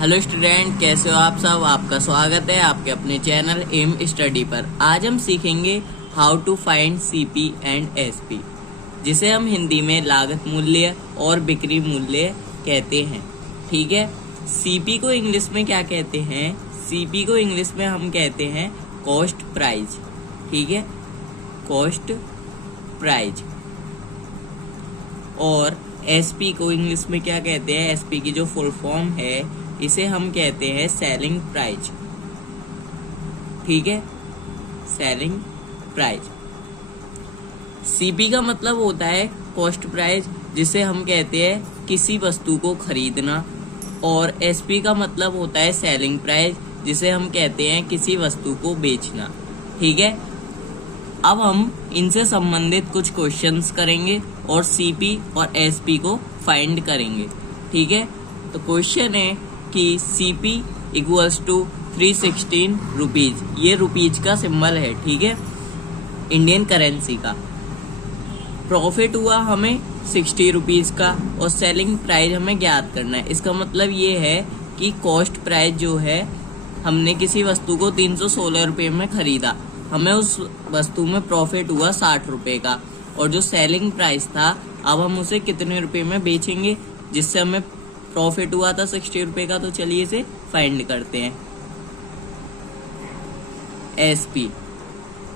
Hello student, कैसे हो आप सब। आपका स्वागत है आपके अपने चैनल एम स्टडी पर। आज हम सीखेंगे how to find CP and SP, जिसे हम हिंदी में लागत मूल्य और बिक्री मूल्य कहते हैं। ठीक है। सीपी को इंग्लिश में क्या कहते हैं? सीपी को इंग्लिश में हम कहते हैं कॉस्ट प्राइस। ठीक है, कॉस्ट प्राइस। और एसपी को इंग्लिश में क्या कहते हैं? एसपी की जो फुल फॉर्म है, इसे हम कहते हैं सेलिंग प्राइस। ठीक है, सेलिंग प्राइस। सीपी का मतलब होता है कॉस्ट प्राइस, जिसे हम कहते हैं किसी वस्तु को खरीदना, और एसपी का मतलब होता है सेलिंग प्राइस, जिसे हम कहते हैं किसी वस्तु को बेचना। ठीक है। अब हम इनसे संबंधित कुछ क्वेश्चंस करेंगे और सीपी और एसपी को फाइंड करेंगे। ठीक है। तो क्वेश्चन है कि सीपी इक्वल्स टू 316 रुपीज। ये रुपीज का सिंबल है। ठीक है, इंडियन करेंसी का। प्रॉफिट हुआ हमें 60 रुपीज का, और सेलिंग प्राइस हमें ज्ञात करना है। इसका मतलब ये है कि कॉस्ट प्राइस जो है, हमने किसी वस्तु को 316 रुपये में खरीदा, हमें उस वस्तु में प्रॉफिट हुआ 60 रुपये का, और जो सेलिंग प्राइस था, अब हम उसे कितने रुपए में बेचेंगे जिससे हमें प्रॉफिट हुआ था 60 रुपये का। तो चलिए इसे फाइंड करते हैं। एसपी,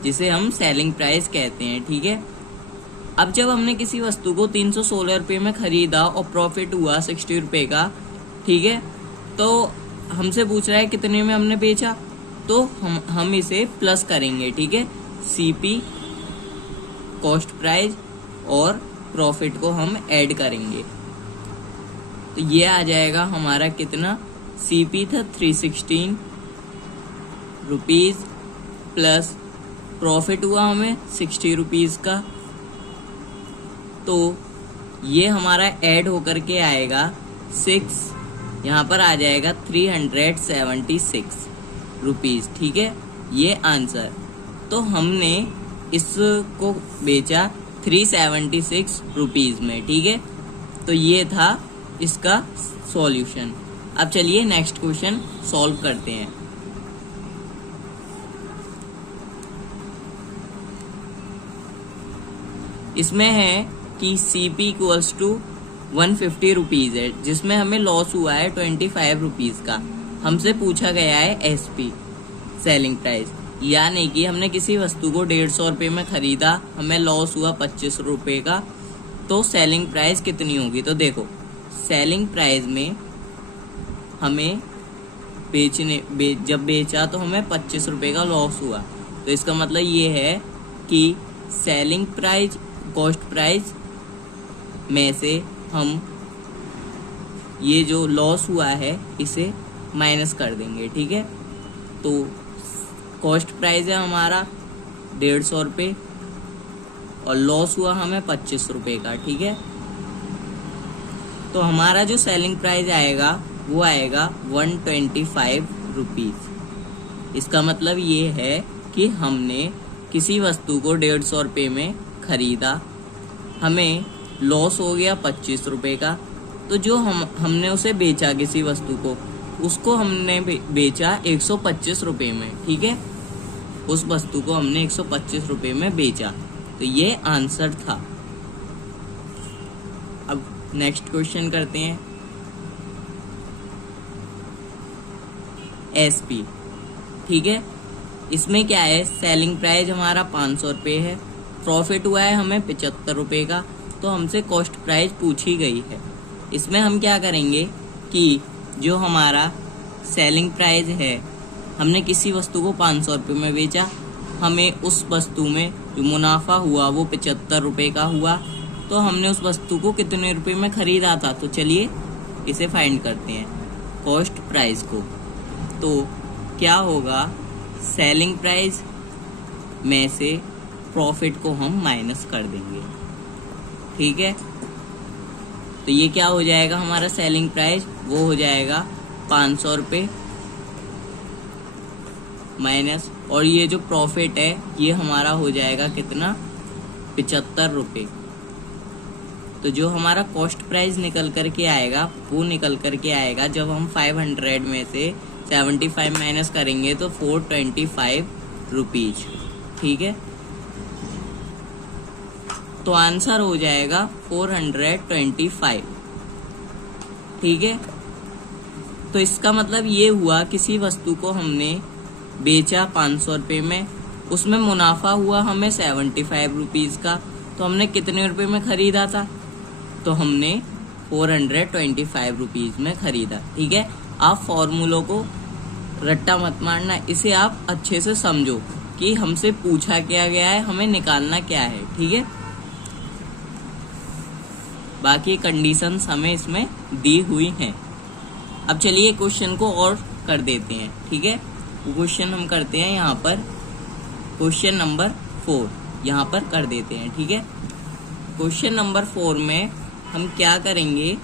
जिसे हम सेलिंग प्राइस कहते हैं। ठीक है। अब जब हमने किसी वस्तु को 316 रुपये में खरीदा और प्रॉफिट हुआ 60 रुपये का, ठीक है, तो हमसे पूछ रहा है कितने में हमने बेचा, तो हम इसे प्लस करेंगे। ठीक है, सीपी कॉस्ट प्राइस और प्रॉफिट को हम ऐड करेंगे, तो ये आ जाएगा हमारा कितना। सीपी था 316 रुपीज, प्लस प्रॉफिट हुआ हमें 60 रुपीज का, तो ये हमारा ऐड होकर के आएगा 6, यहाँ पर आ जाएगा 376 रुपीज। ठीक है, ये आंसर। तो हमने इसको बेचा 376 रुपीज में। ठीक है, तो ये था इसका सॉल्यूशन। अब चलिए नेक्स्ट क्वेश्चन सॉल्व करते हैं। इसमें है कि सीपी इक्वल्स टू 150 रुपीज है, जिसमें हमें लॉस हुआ है 25 रुपीज का। हमसे पूछा गया है एसपी, सेलिंग प्राइस, यानी कि हमने किसी वस्तु को 150 रुपये में खरीदा, हमें लॉस हुआ 25 रुपये का, तो सेलिंग प्राइस कितनी होगी? तो देखो, सेलिंग प्राइस में हमें जब बेचा तो हमें 25 रुपये का लॉस हुआ, तो इसका मतलब ये है कि सेलिंग प्राइस कॉस्ट प्राइस में से हम ये जो लॉस हुआ है इसे माइनस कर देंगे। ठीक है, तो कॉस्ट प्राइस है हमारा 150 रुपये और लॉस हुआ हमें 25 रुपये का। ठीक है, तो हमारा जो सेलिंग प्राइस आएगा वो आएगा 125 रुपीज। इसका मतलब ये है कि हमने किसी वस्तु को 150 रुपये में खरीदा, हमें लॉस हो गया 25 रुपये का, तो जो हमने उसे बेचा किसी वस्तु को, उसको हमने बेचा 125 रुपये में। ठीक है, उस वस्तु को हमने 125 रुपये में बेचा, तो ये आंसर था। अब नेक्स्ट क्वेश्चन करते हैं। एसपी, ठीक है, इसमें क्या है? सेलिंग प्राइस हमारा 500 रुपये है, प्रॉफिट हुआ है हमें 75 रुपये का, तो हमसे कॉस्ट प्राइस पूछी गई है। इसमें हम क्या करेंगे कि जो हमारा सेलिंग प्राइस है, हमने किसी वस्तु को 500 रुपये में बेचा, हमें उस वस्तु में जो मुनाफा हुआ वो 75 रुपये का हुआ, तो हमने उस वस्तु को कितने रुपये में खरीदा था। तो चलिए इसे फाइंड करते हैं, कॉस्ट प्राइस को। तो क्या होगा, सेलिंग प्राइस में से प्रॉफिट को हम माइनस कर देंगे। ठीक है, तो ये क्या हो जाएगा हमारा सेलिंग प्राइस, वो हो जाएगा 500 रुपये माइनस, और ये जो प्रॉफिट है ये हमारा हो जाएगा कितना, 75 रुपये। तो जो हमारा कॉस्ट प्राइस निकल करके आएगा वो निकल करके आएगा, जब हम 500 में से 75 माइनस करेंगे तो 425 रुपीज। ठीक है, तो आंसर हो जाएगा 425। ठीक है, तो इसका मतलब ये हुआ किसी वस्तु को हमने बेचा 500 रुपये में, उसमें मुनाफा हुआ हमें 75 रुपीज का, तो हमने कितने रुपए में खरीदा था? तो हमने 425 रुपीज में खरीदा। ठीक है, आप फॉर्मूलों को रट्टा मत मारना, इसे आप अच्छे से समझो कि हमसे पूछा क्या गया है, हमें निकालना क्या है। ठीक है, बाकी कंडीशंस हमें इसमें दी हुई हैं। अब चलिए क्वेश्चन को और कर देते हैं। ठीक है, क्वेश्चन हम करते हैं यहाँ पर, क्वेश्चन नंबर 4 यहाँ पर कर देते हैं। ठीक है, क्वेश्चन नंबर 4 में हम क्या करेंगे,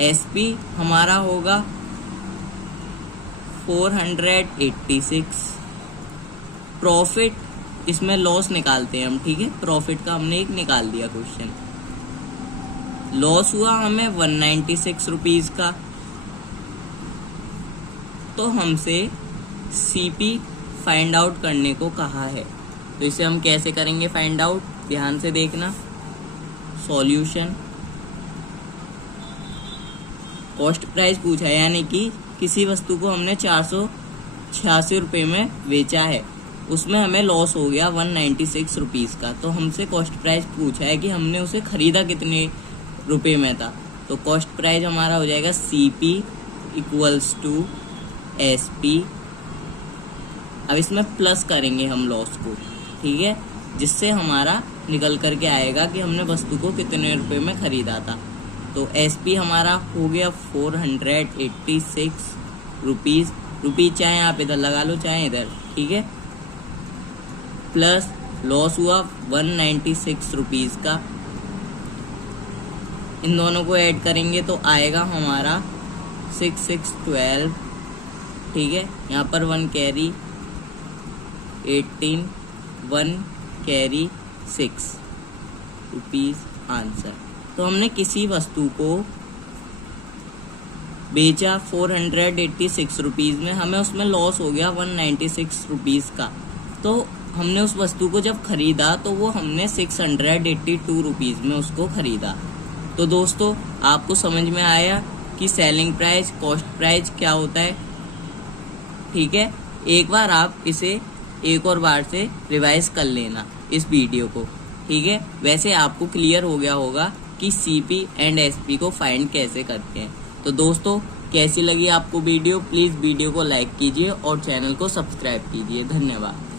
एसपी हमारा होगा 486, प्रॉफिट, इसमें लॉस निकालते हैं हम। ठीक है, प्रॉफिट का हमने एक निकाल दिया क्वेश्चन, लॉस हुआ हमें 196 रुपीज का, तो हमसे सीपी फाइंड आउट करने को कहा है। तो इसे हम कैसे करेंगे फाइंड आउट, ध्यान से देखना। सॉल्यूशन, कॉस्ट प्राइस पूछा है, यानी कि किसी वस्तु को हमने 486 रुपये में बेचा है, उसमें हमें लॉस हो गया 196 रुपीज का, तो हमसे कॉस्ट प्राइस पूछा है कि हमने उसे खरीदा कितने रुपए में था। तो कॉस्ट प्राइस हमारा हो जाएगा CP इक्वल्स टू SP। अब इसमें प्लस करेंगे हम लॉस को। ठीक है, जिससे हमारा निकल करके आएगा कि हमने वस्तु को कितने रुपए में खरीदा था। तो SP हमारा हो गया 486 रुपीज, रुपीज चाहे आप इधर लगा लो चाहे इधर। ठीक है, प्लस लॉस हुआ 196 रुपीज का, इन दोनों को ऐड करेंगे तो आएगा हमारा 6612। ठीक है, यहाँ पर 1 कैरी 18, 1 कैरी 6 रुपीज आंसर। तो हमने किसी वस्तु को बेचा 486 रुपीज में, हमें उसमें लॉस हो गया 196 रुपीज का, तो हमने उस वस्तु को जब खरीदा तो वो हमने 682 रुपीज में उसको खरीदा। तो दोस्तों आपको समझ में आया कि सेलिंग प्राइस, कॉस्ट प्राइस क्या होता है। ठीक है, एक बार आप इसे एक और बार से रिवाइज कर लेना इस वीडियो को। ठीक है, वैसे आपको क्लियर हो गया होगा कि CP एंड SP को फाइंड कैसे करते हैं। तो दोस्तों कैसी लगी आपको वीडियो, प्लीज़ वीडियो को लाइक कीजिए और चैनल को सब्सक्राइब कीजिए। धन्यवाद।